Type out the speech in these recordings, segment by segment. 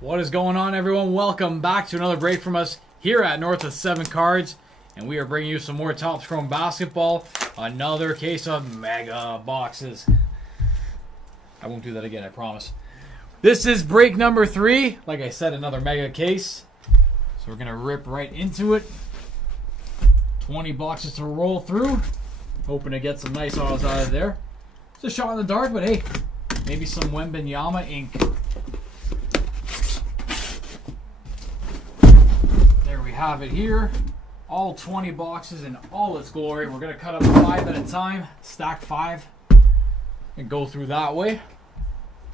What is going on, everyone? Welcome back to another break from us here at North of 7 Cards. And we are bringing you some more Topps Chrome basketball. Another case of mega boxes. I won't do that again, I promise. This is break number 3. Like I said, another mega case. So we're going to rip right into it. 20 boxes to roll through. Hoping to get some nice autos out of there. It's a shot in the dark, but hey, maybe some Wembanyama ink. There we have it here. All 20 boxes in all its glory. We're going to cut up 5 at a time. Stack 5. And go through that way.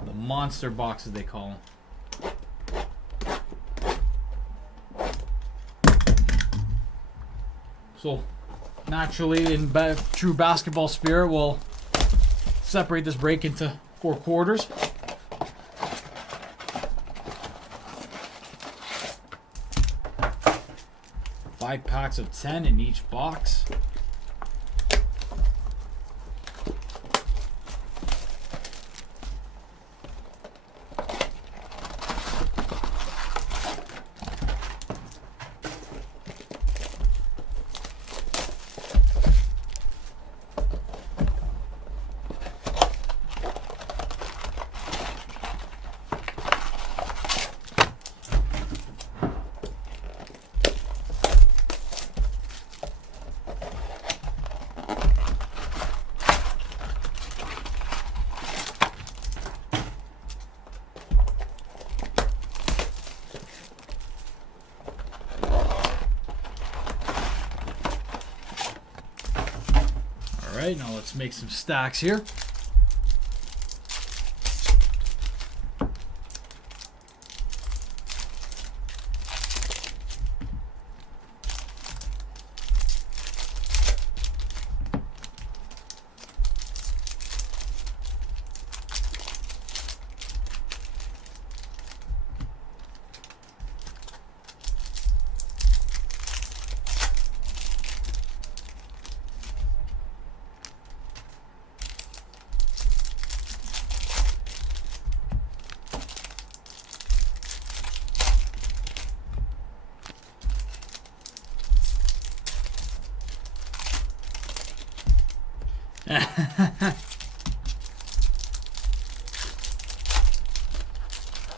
The monster boxes, they call them. So, naturally, in true basketball spirit, we'll separate this break into 4 quarters. Five packs of 10 in each box. Alright, now let's make some stacks here.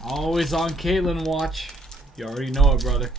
Always on Caitlin watch. You already know it, brother.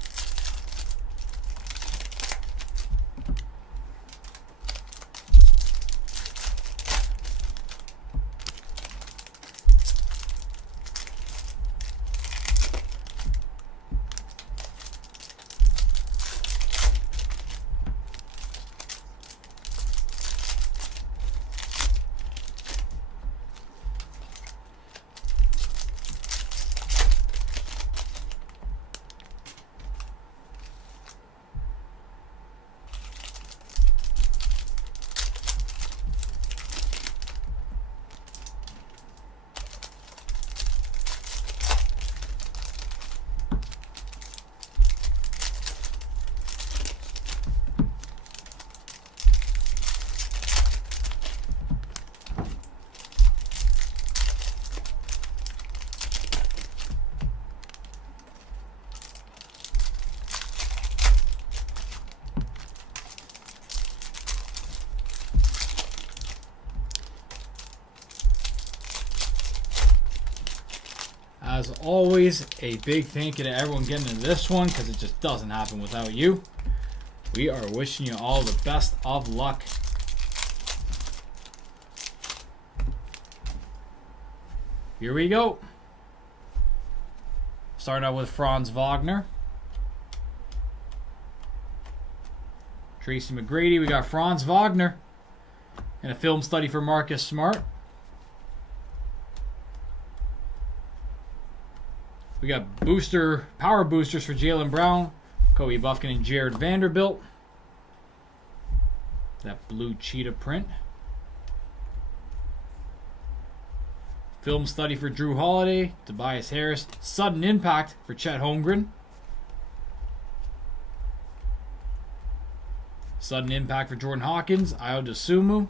As always, a big thank you to everyone getting into this one, because it just doesn't happen without you. We are wishing you all the best of luck. Here we go. Starting out with Franz Wagner. Tracy McGrady, we got Franz Wagner. And a film study for Marcus Smart. We got power boosters for Jaylen Brown, Kobe Buffkin, and Jared Vanderbilt. That blue cheetah print. Film study for Drew Holiday, Tobias Harris. Sudden impact for Chet Holmgren. Sudden impact for Jordan Hawkins, Ayo Dosunmu.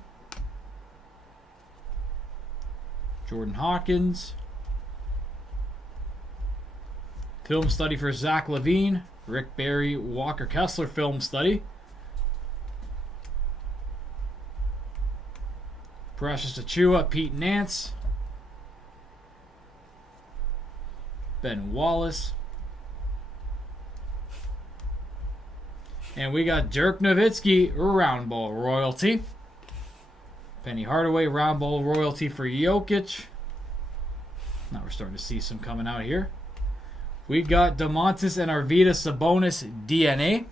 Jordan Hawkins. Film study for Zach Levine. Rick Barry, Walker Kessler film study. Precious Achua, Pete Nance. Ben Wallace. And we got Dirk Nowitzki, round ball royalty. Penny Hardaway, round ball royalty for Jokic. Now we're starting to see some coming out here. We got Domantas and Arvydas Sabonis DNA.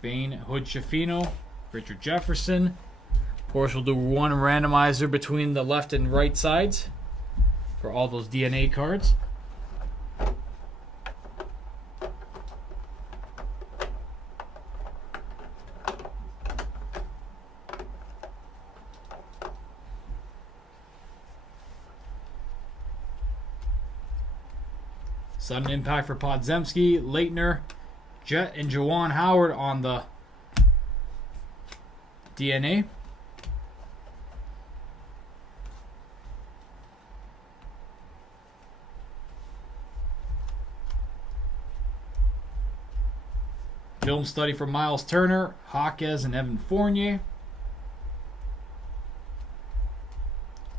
Bane Hood-Schifino, Richard Jefferson. Of course, we'll do one randomizer between the left and right sides for all those DNA cards. Sudden impact for Podziemski, Leitner, Jet, and Juwan Howard on the DNA. Film study for Miles Turner, Hawkes, and Evan Fournier.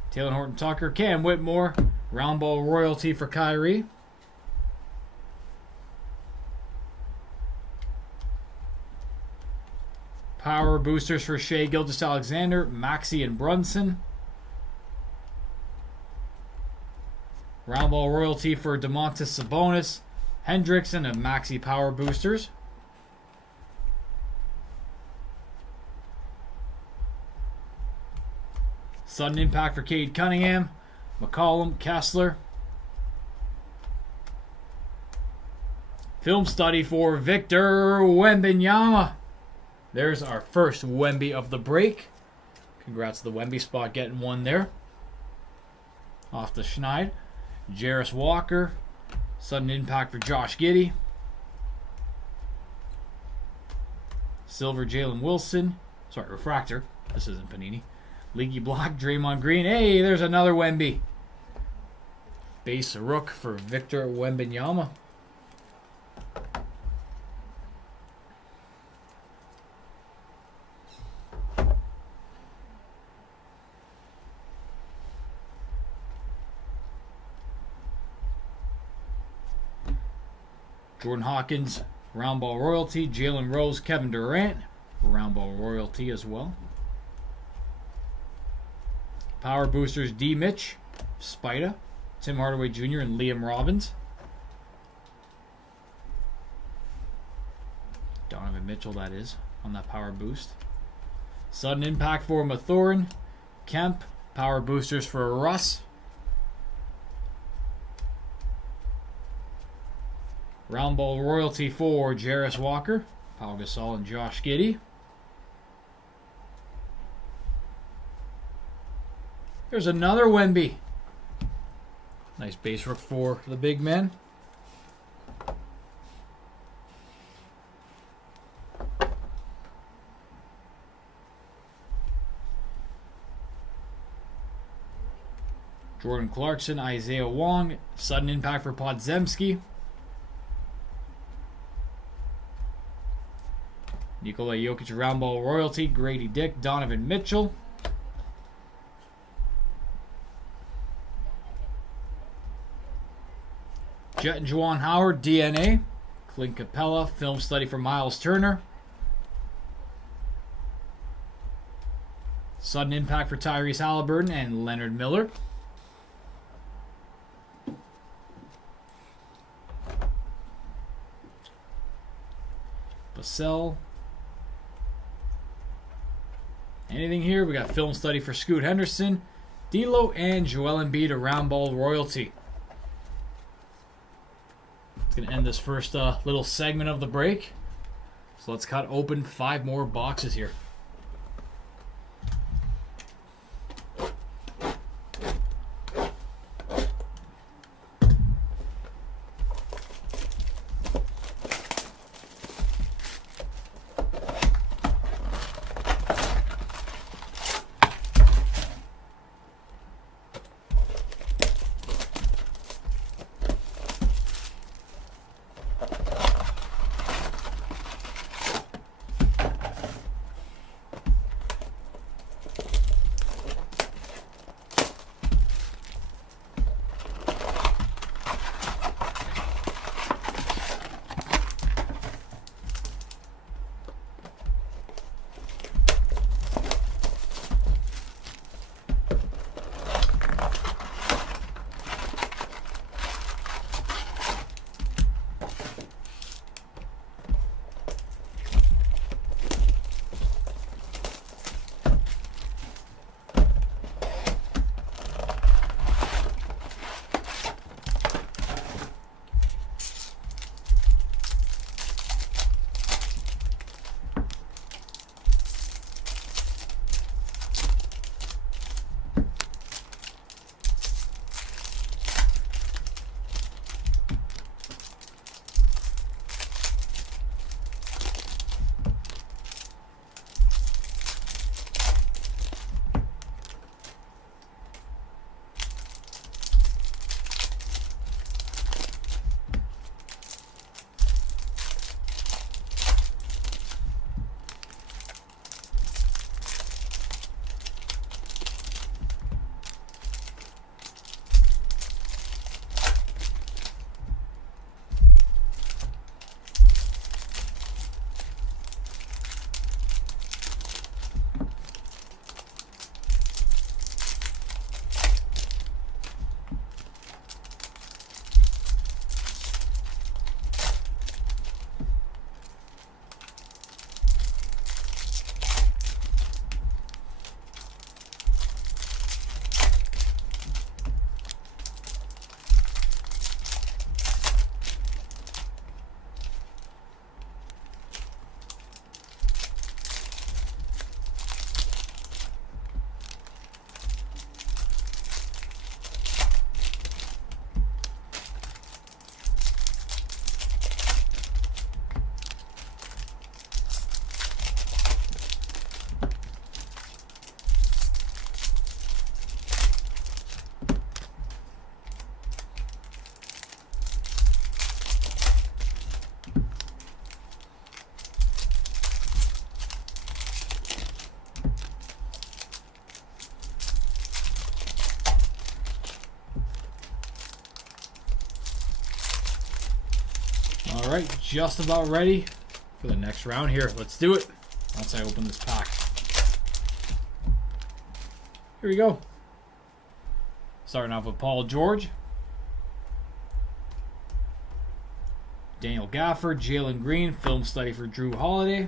Taylor Horton Tucker, Cam Whitmore, round ball royalty for Kyrie. Power boosters for Shea Gilgeous-Alexander, Maxey, and Brunson. Round ball royalty for Domantas Sabonis, Hendrickson, and Maxey power boosters. Sudden impact for Cade Cunningham, McCollum, Kessler. Film study for Victor Wembanyama. There's our first Wemby of the break. Congrats to the Wemby spot getting one there. Off the Schneid. Jarris Walker. Sudden impact for Josh Giddey. Silver Jalen Wilson. Sorry, refractor. This isn't Panini. Leaky block, Draymond Green. Hey, there's another Wemby. Base Rook for Victor Wembanyama. Jordan Hawkins, round ball royalty. Jalen Rose, Kevin Durant, round ball royalty as well. Power boosters, D. Mitch, Spida, Tim Hardaway Jr., and Liam Robbins. Donovan Mitchell, that is, on that power boost. Sudden impact for Mathurin, Kemp, power boosters for Russ. Round ball royalty for Jarris Walker, Pau Gasol, and Josh Giddey. There's another Wemby. Nice base rook for the big man. Jordan Clarkson, Isaiah Wong, sudden impact for Podziemski. Nikola Jokic, round ball royalty. Grady Dick, Donovan Mitchell. Jet and Juwan Howard, DNA. Clint Capella, film study for Miles Turner. Sudden impact for Tyrese Halliburton and Leonard Miller. Basel. Anything here? We got film study for Scoot Henderson, D'Lo, and Joel Embiid, a round ball royalty. It's going to end this first little segment of the break. So let's cut open 5 more boxes here. All right, just about ready for the next round here. Let's do it once I open this pack. Here we go. Starting off with Paul George, Daniel Gafford, Jalen Green, film study for Drew Holiday,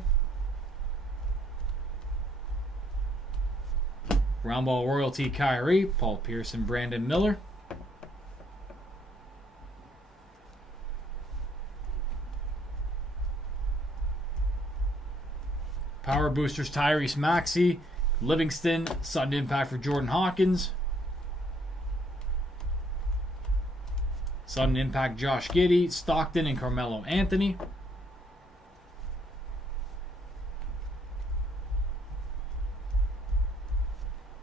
Roundball Royalty Kyrie, Paul Pierce and Brandon Miller, Power Boosters Tyrese Maxey, Livingston, sudden impact for Jordan Hawkins, sudden impact Josh Giddey, Stockton and Carmelo Anthony,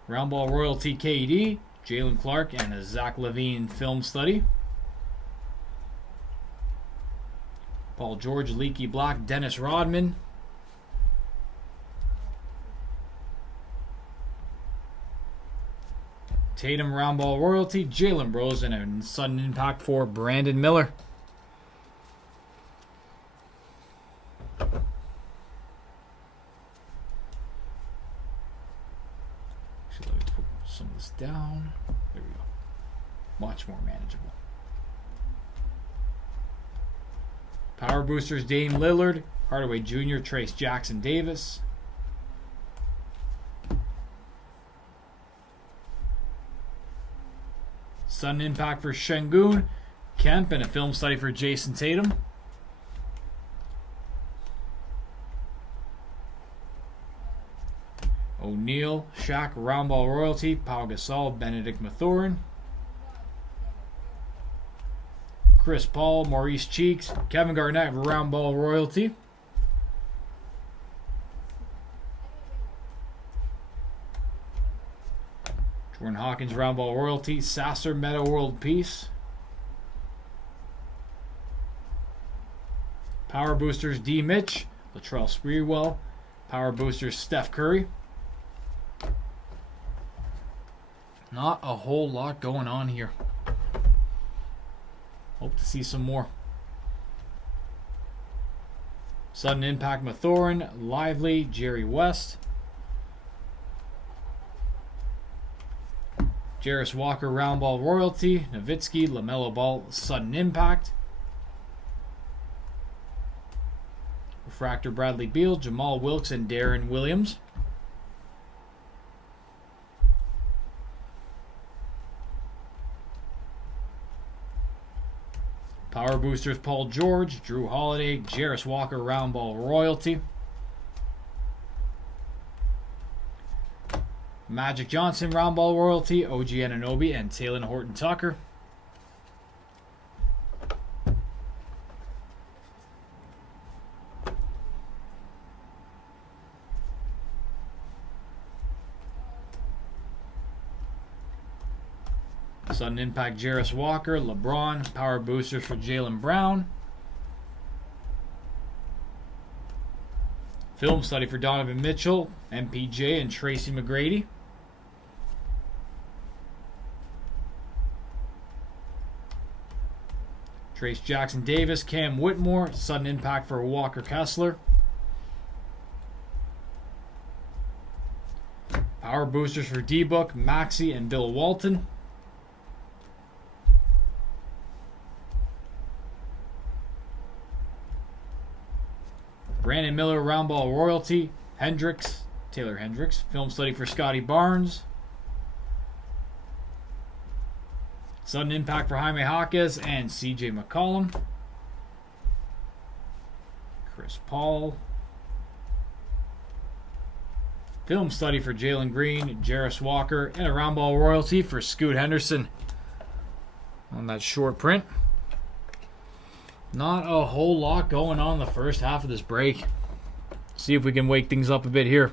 Roundball Royalty KD, Jalen Clark and a Zach LaVine film study, Paul George Leaky Black, Dennis Rodman, Tatum Roundball Royalty, Jalen Rose, and a sudden impact for Brandon Miller. Actually, let me put some of this down. There we go. Much more manageable. Power Boosters Dame Lillard, Hardaway Jr., Trace Jackson Davis, sudden impact for Şengün, Kemp, and a film study for Jason Tatum. O'Neal, Shaq, Roundball Royalty, Pau Gasol, Benedict Mathurin, Chris Paul, Maurice Cheeks, Kevin Garnett, Roundball Royalty, Jordan Hawkins, Roundball Royalty, Sasser, Meta World Peace, Power Boosters D. Mitch, Latrell Sprewell, Power Boosters Steph Curry. Not a whole lot going on here. Hope to see some more. Sudden impact Mathurin, Lively, Jerry West, Jarris Walker, Roundball Royalty, Nowitzki, LaMelo Ball, sudden impact, Refractor Bradley Beal, Jamal Wilkes, and Darren Williams. Power Boosters Paul George, Drew Holiday, Jarris Walker, Roundball Royalty, Magic Johnson, Roundball Royalty, OG Anunoby, and Talen Horton Tucker. Sudden impact Jarris Walker, LeBron, Power Boosters for Jaylen Brown, film study for Donovan Mitchell, MPJ, and Tracy McGrady. Trace Jackson Davis, Cam Whitmore, sudden impact for Walker Kessler. Power Boosters for D-Book, Maxey, and Bill Walton. Brandon Miller, Roundball Royalty, Hendricks, Taylor Hendricks, film study for Scotty Barnes. Sudden impact for Jaime Jaquez and CJ McCollum. Chris Paul. Film study for Jalen Green, Jarris Walker, and a Roundball Royalty for Scoot Henderson on that short print. Not a whole lot going on in the first half of this break. See if we can wake things up a bit here.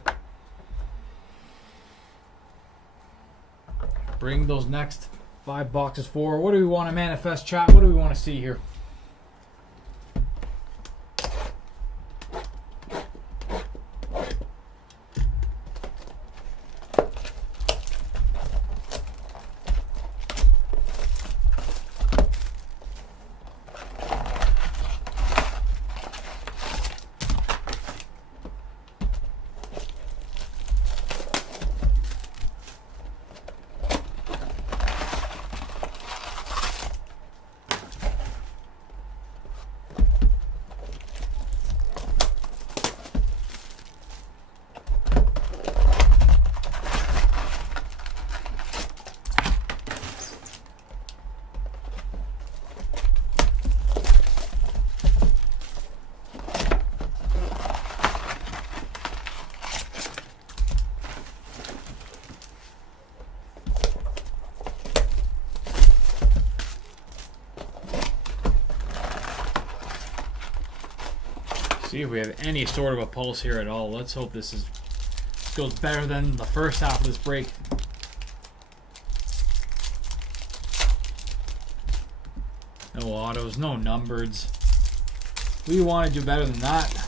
Bring those next 5 boxes forward. What do we want to manifest, chat? What do we want to see here? See if we have any sort of a pulse here at all. Let's hope this goes better than the first half of this break. No autos, no numbereds. We want to do better than that.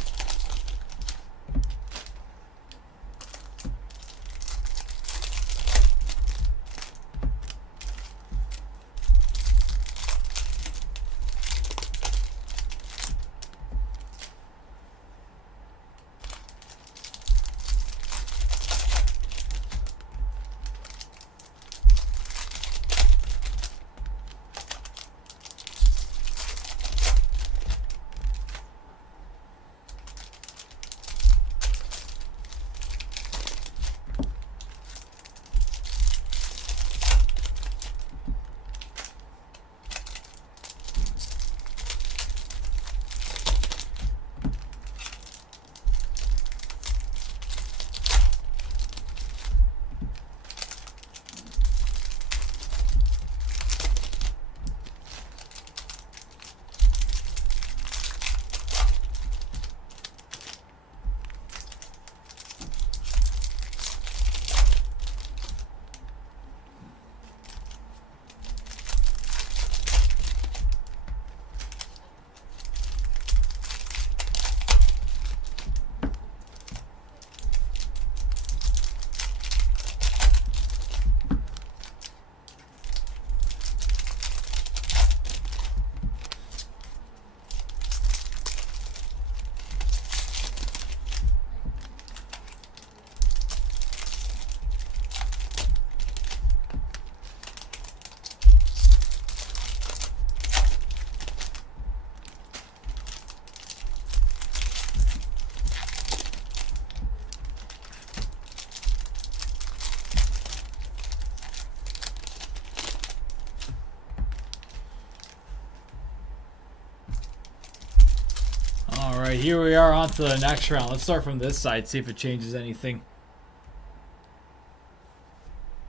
Alright, here we are on to the next round. Let's start from this side, see if it changes anything.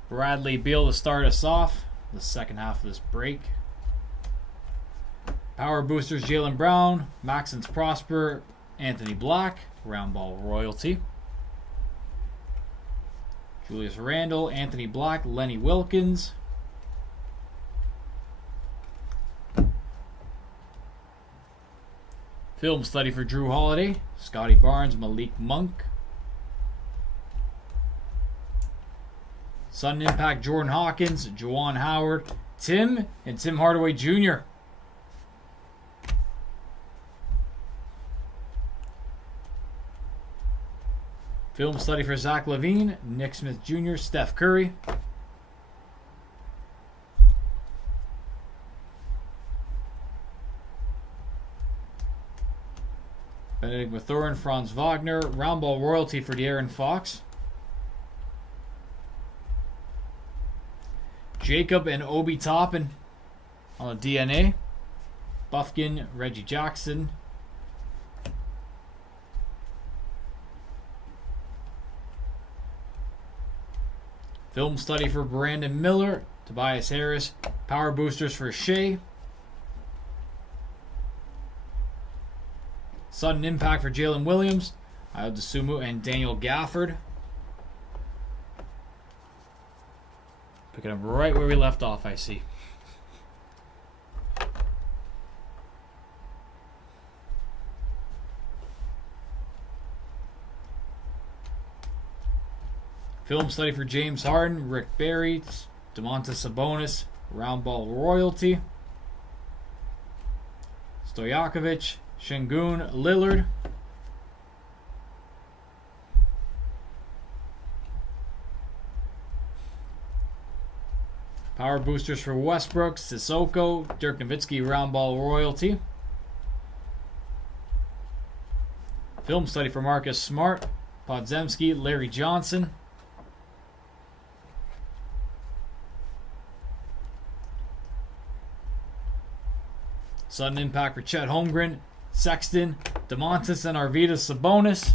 Bradley Beal to start us off, the second half of this break. Power Boosters, Jaylen Brown, Maxence Prosper, Anthony Black, Round Ball Royalty. Julius Randle, Anthony Black, Lenny Wilkins. Film study for Drew Holiday, Scotty Barnes, Malik Monk. Sudden impact, Jordan Hawkins, Juwan Howard, Tim Hardaway Jr. Film study for Zach LaVine, Nick Smith Jr., Steph Curry. Benedict Mathurin, Franz Wagner, Round Ball Royalty for De'Aaron Fox. Jacob and Obi Toppin on the DNA. Buffkin, Reggie Jackson. Film study for Brandon Miller, Tobias Harris. Power boosters for Shea. Sudden impact for Jalen Williams, Ayo Dosunmu, and Daniel Gafford. Picking up right where we left off, I see. Film study for James Harden, Rick Barry, Domantas Sabonis, Round Ball Royalty. Stojakovic, Şengün, Lillard. Power boosters for Westbrook, Sissoko, Dirk Nowitzki, Round Ball Royalty. Film study for Marcus Smart, Podziemski, Larry Johnson. Sudden impact for Chet Holmgren, Sexton, Domantas, and Arvydas Sabonis.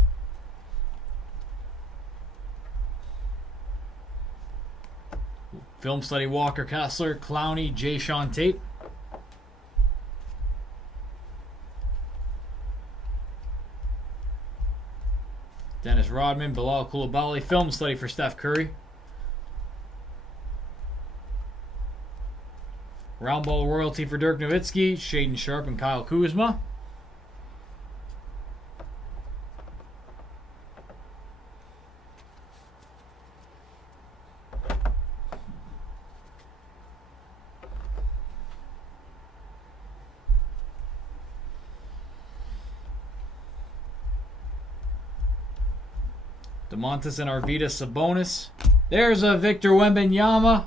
Film study Walker Kessler, Clowney, Jayshawn Tate. Dennis Rodman, Bilal Coulibaly. Film study for Steph Curry. Round ball royalty for Dirk Nowitzki, Shaedon Sharpe, and Kyle Kuzma. Domantas and Arvydas Sabonis. There's a Victor Wembanyama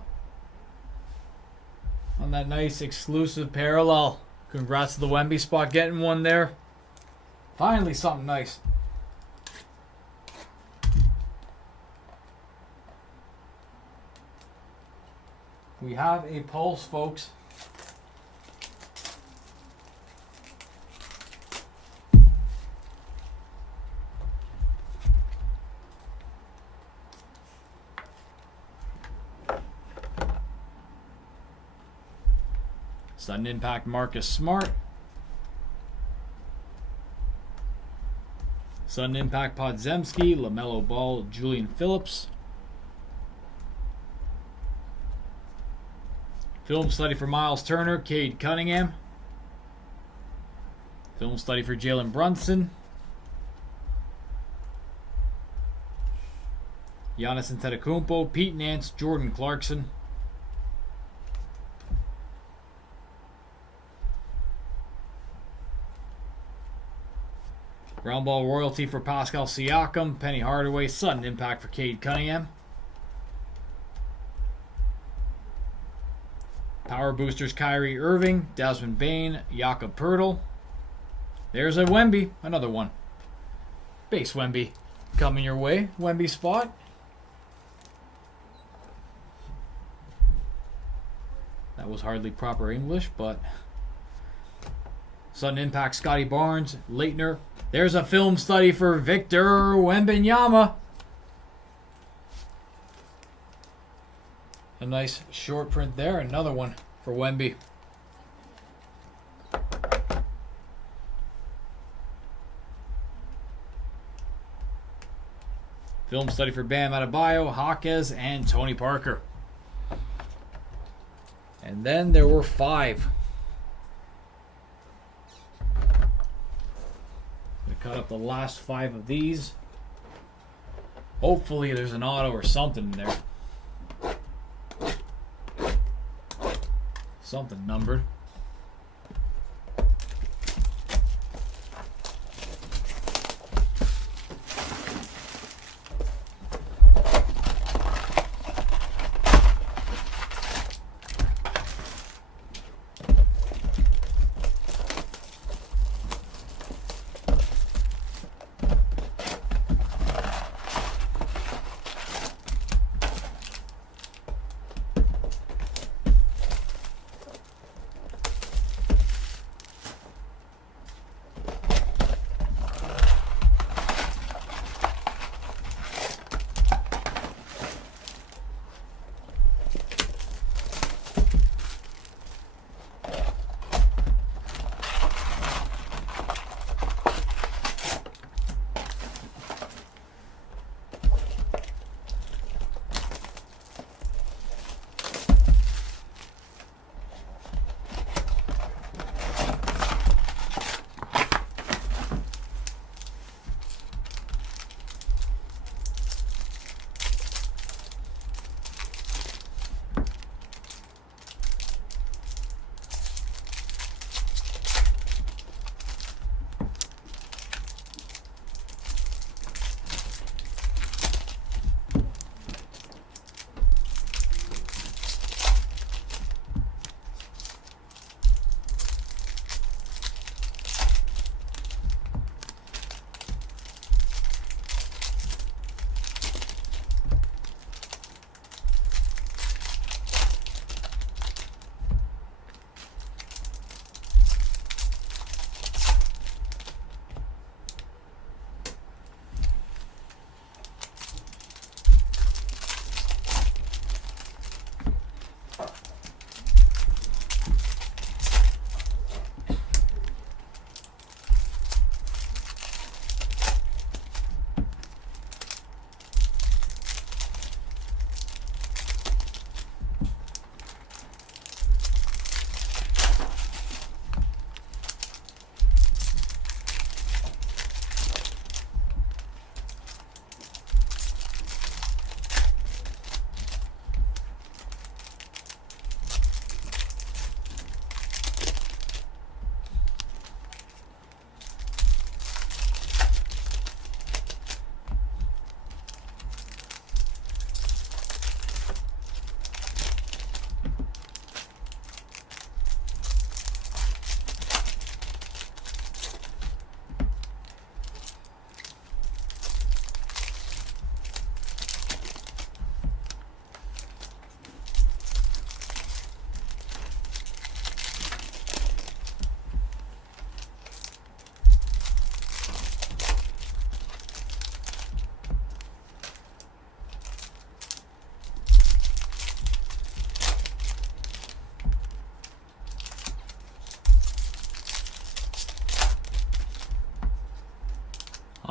on that nice exclusive parallel. Congrats to the Wemby spot getting one there. Finally something nice. We have a pulse, folks. Sudden impact Marcus Smart. Sudden impact Podziemski, LaMelo Ball, Julian Phillips. Film study for Miles Turner, Cade Cunningham. Film study for Jalen Brunson. Giannis Antetokounmpo, Pete Nance, Jordan Clarkson. Ground ball royalty for Pascal Siakam, Penny Hardaway, sudden impact for Cade Cunningham. Power boosters Kyrie Irving, Desmond Bane, Jakob Poeltl. There's a Wemby, another one. Base Wemby coming your way. Wemby spot. That was hardly proper English, but sudden impact Scotty Barnes, Leitner. There's a film study for Victor Wembanyama. A nice short print there. Another one for Wemby. Film study for Bam Adebayo, Hawkes, and Tony Parker. And then there were 5. Cut up the last 5 of these. Hopefully there's an auto or something in there. Something numbered.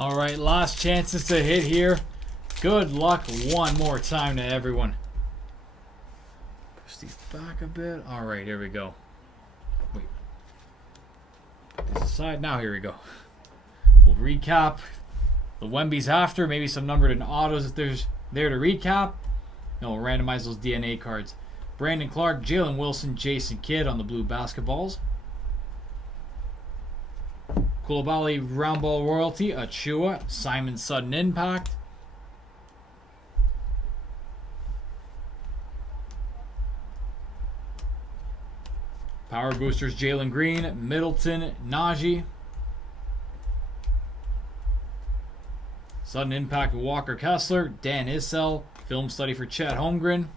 All right, last chances to hit here. Good luck one more time to everyone. Push these back a bit. All right, here we go. Wait. Put this aside. Now here we go. We'll recap the Wemby's after. Maybe some numbered in autos if there's there to recap. No, we'll randomize those DNA cards. Brandon Clark, Jalen Wilson, Jason Kidd on the blue basketballs. Koulibaly Round Ball Royalty, Achua, Simon Sudden Impact. Power Boosters, Jalen Green, Middleton, Najee. Sudden Impact, Walker Kessler, Dan Issel. Film Study for Chet Holmgren.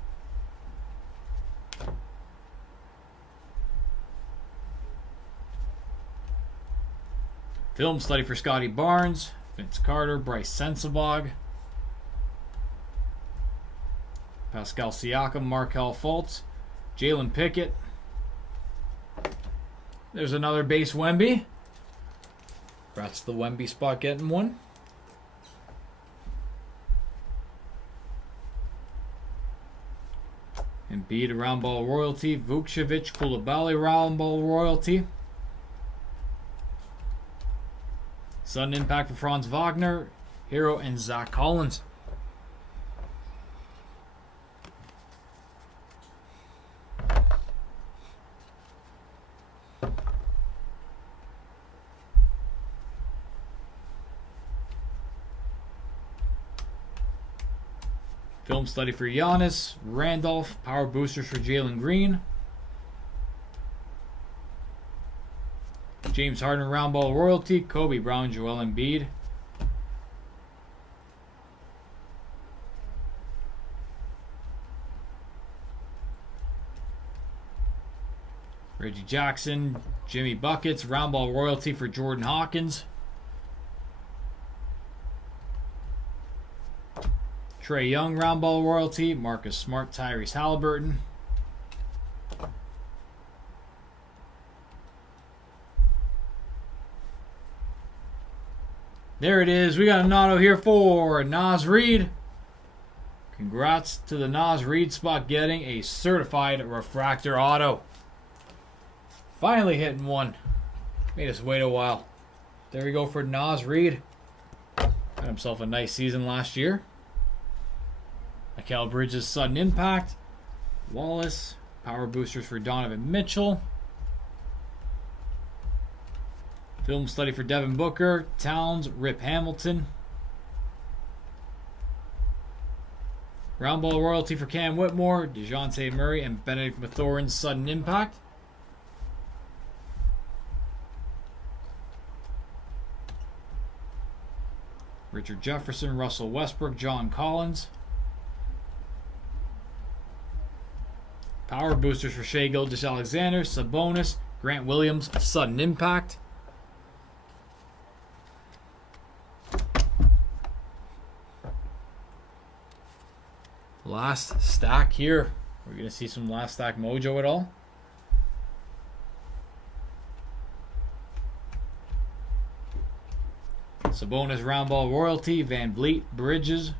Film Study for Scotty Barnes, Vince Carter, Bryce Sensabaugh, Pascal Siakam, Markelle Fultz, Jalen Pickett. There's another base Wemby. Congrats to the Wemby spot getting one. Embiid Round Ball Royalty, Vukcevic, Koulibaly Round Ball Royalty. Sudden Impact for Franz Wagner, Hero, and Zach Collins. Film Study for Giannis, Randolph, Power Boosters for Jalen Green. James Harden Round Ball Royalty, Kobe Brown, Joel Embiid. Reggie Jackson, Jimmy Buckets, Round Ball Royalty for Jordan Hawkins. Trae Young Round Ball Royalty, Marcus Smart, Tyrese Halliburton. There it is. We got an auto here for Naz Reid. Congrats to the Naz Reid spot getting a certified refractor auto. Finally hitting one. Made us wait a while. There we go for Naz Reid. Had himself a nice season last year. Mikal Bridges Sudden Impact. Wallace. Power Boosters for Donovan Mitchell. Film Study for Devin Booker, Towns, Rip Hamilton. Round Ball Royalty for Cam Whitmore, DeJounte Murray, and Benedict Mathurin Sudden Impact. Richard Jefferson, Russell Westbrook, John Collins. Power Boosters for Shai Gilgeous-Alexander, Sabonis, Grant Williams, Sudden Impact. Last stack here. We're going to see some last stack mojo at all. Sabonis Round Ball Royalty, Van Vliet, Bridges.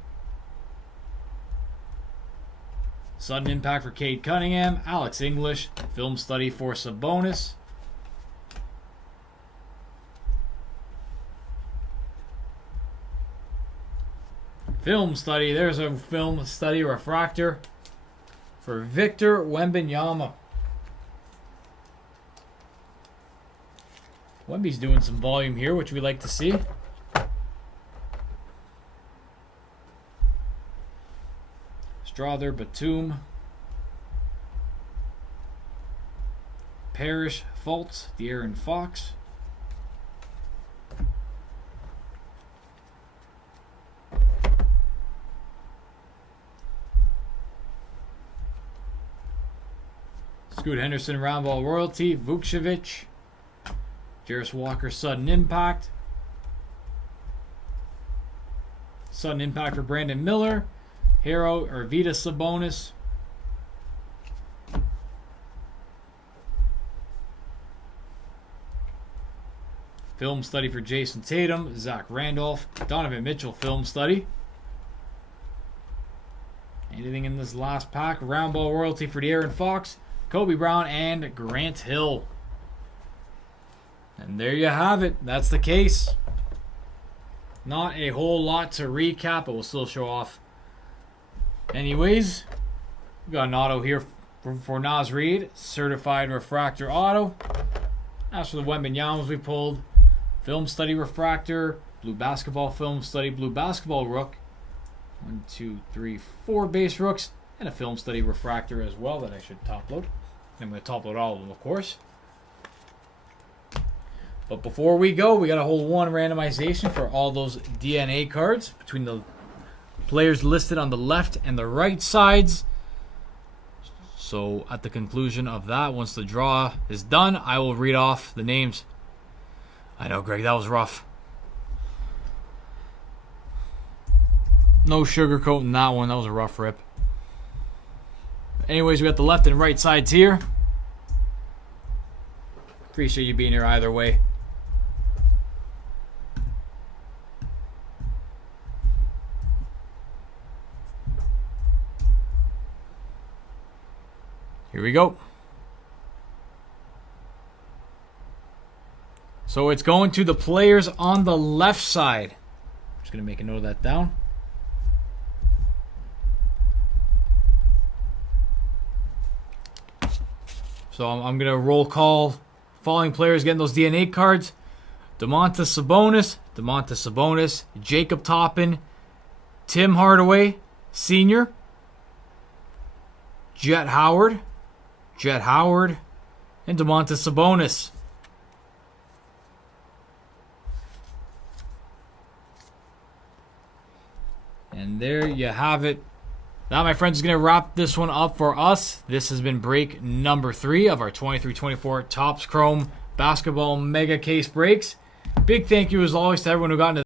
Sudden Impact for Cade Cunningham, Alex English, Film Study for Sabonis. Film Study, there's a Film Study refractor for Victor Wembanyama. Wemby's doing some volume here, which we like to see. Strother, Batum. Parrish, Fultz, De'Aaron Fox. Scoot Henderson Round Ball Royalty, Vukcevic. Jarris Walker Sudden Impact. Sudden Impact for Brandon Miller. Hero Arvydas Sabonis. Film study for Jason Tatum, Zach Randolph, Donovan Mitchell film study. Anything in this last pack? Round ball royalty for De'Aaron Fox, Kobe Brown, and Grant Hill. And there you have it. That's the case. Not a whole lot to recap, but we'll still show off. Anyways, we got an auto here for Naz Reid, certified refractor auto. As for the Wembanyama's we pulled, film study refractor, blue basketball film study, blue basketball rook. 1, 2, 3, 4 base rooks, and a film study refractor as well that I should top load. I'm going to top load all of them, of course. But before we go, we got to hold one randomization for all those DNA cards between the players listed on the left and the right sides. So at the conclusion of that, once the draw is done, I will read off the names. I know, Greg, that was rough. No sugarcoating that one. That was a rough rip. Anyways, we got the left and right sides here. Appreciate you being here either way. Here we go. So it's going to the players on the left side. I'm just going to make a note of that down. So I'm going to roll call following players getting those DNA cards. Domantas Sabonis, Jacob Toppin, Tim Hardaway Sr., Jet Howard, and Domantas Sabonis. And there you have it. That, my friends, is going to wrap this one up for us. This has been break number 3 of our 23-24 Topps Chrome Basketball Mega Case breaks. Big thank you, as always, to everyone who got into